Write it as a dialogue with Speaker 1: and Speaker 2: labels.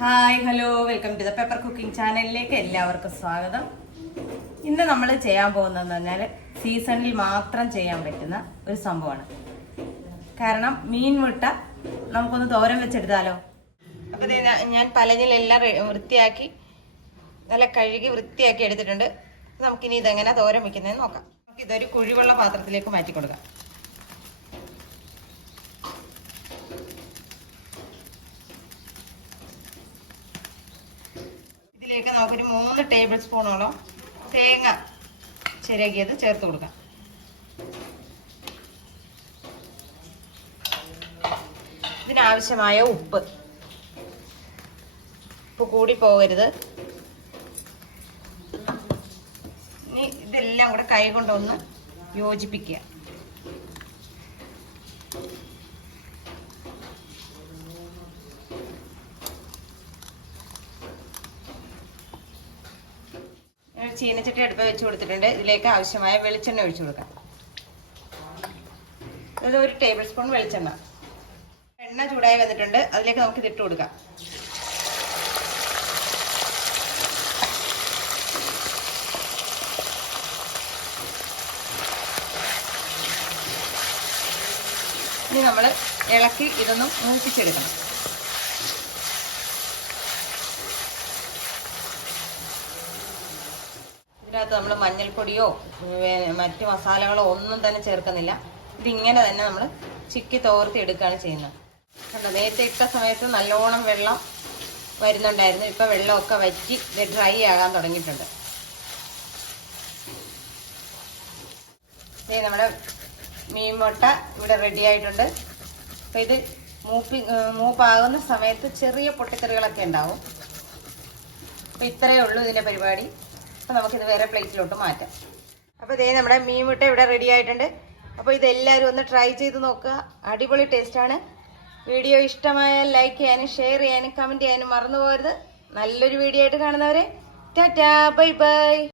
Speaker 1: Hi hello welcome to the paper cooking ചാനലിലേക്ക് എല്ലാവർക്കും സ്വാഗതം. ഇന്ന് നമ്മൾ ചെയ്യാൻ പോകുന്നതെന്ന് പറഞ്ഞാൽ സീസണിൽ മാത്രം ചെയ്യാൻ പറ്റുന്ന ഒരു സംഭവമാണ്. കാരണം മീൻ മുട്ട നമുക്കൊന്ന് തോരൻ വെച്ചെടുത്താലോ? അപ്പോൾ ഞാൻ പലഞ്ഞിലെല്ലാം വൃത്തിയാക്കി നല്ല കഴുകി വൃത്തിയാക്കി എടുത്തിട്ടുണ്ട്. നമുക്കിനി ഇതെങ്ങനെ തോരൻ വെക്കുന്നതെന്ന് നോക്കാം. നമുക്കിതൊരു കുഴിവുള്ള പാത്രത്തിലേക്ക് മാറ്റി കൊടുക്കാം ഇതിലേക്ക് നമുക്കൊരു മൂന്ന് ടേബിൾ സ്പൂണോളം തേങ്ങ ചിരകിയത് ചേർത്ത് കൊടുക്കാം. ഇതിനാവശ്യമായ ഉപ്പ്. ഉപ്പ് കൂടി പോകരുത്. ഇനി ഇതെല്ലാം കൂടെ കൈ കൊണ്ടൊന്ന് യോജിപ്പിക്കുക. ചീനച്ചട്ടി അടുപ്പ് വെച്ച് കൊടുത്തിട്ടുണ്ട്. ഇതിലേക്ക് ആവശ്യമായ വെളിച്ചെണ്ണ ഒഴിച്ചു കൊടുക്കാം. ഇത് ഒരു ടേബിൾ സ്പൂൺ വെളിച്ചെണ്ണ. എണ്ണ ചൂടായി വന്നിട്ടുണ്ട്. അതിലേക്ക് നമുക്ക് ഇതിട്ട് കൊടുക്കാം. ഇനി നമ്മൾ ഇളക്കി ഇതൊന്നും മൂപ്പിച്ചെടുക്കണം. ഇതിനകത്ത് നമ്മൾ മഞ്ഞൾപ്പൊടിയോ മറ്റ് മസാലകളോ ഒന്നും തന്നെ ചേർക്കുന്നില്ല. ഇതിങ്ങനെ തന്നെ നമ്മൾ ചിക്കി തോർത്തി എടുക്കുകയാണ് ചെയ്യുന്നത്. കണ്ടോ നേരത്തെ ഇട്ട സമയത്ത് നല്ലോണം വെള്ളം വരുന്നുണ്ടായിരുന്നു. ഇപ്പം വെള്ളമൊക്കെ വറ്റി ഡ്രൈ ആകാൻ തുടങ്ങിയിട്ടുണ്ട്. ഇതേ നമ്മുടെ മീൻ മുട്ട ഇവിടെ റെഡി ആയിട്ടുണ്ട്. അപ്പോൾ ഇത് മൂപ്പി മൂപ്പാകുന്ന സമയത്ത് ചെറിയ പൊട്ടിത്തെറികളൊക്കെ ഉണ്ടാവും. അപ്പോൾ ഇത്രയേ ഉള്ളൂ ഇതിന്റെ പരിപാടി. അപ്പോൾ നമുക്കിത് വേറെ പ്ലേറ്റിലോട്ട് മാറ്റാം. അപ്പോൾ ഇതേ നമ്മുടെ മീൻ മുട്ട ഇവിടെ റെഡി ആയിട്ടുണ്ട്. അപ്പോൾ ഇതെല്ലാവരും ഒന്ന് ട്രൈ ചെയ്ത് നോക്കുക. അടിപൊളി ടേസ്റ്റ് ആണ്. വീഡിയോ ഇഷ്ടമായാൽ ലൈക്ക് ചെയ്യാനും ഷെയർ ചെയ്യാനും കമന്റ് ചെയ്യാനും മറന്നു പോകരുത് നല്ലൊരു വീഡിയോ ആയിട്ട് കാണുന്നവരെ ടാറ്റാ ബൈ ബൈ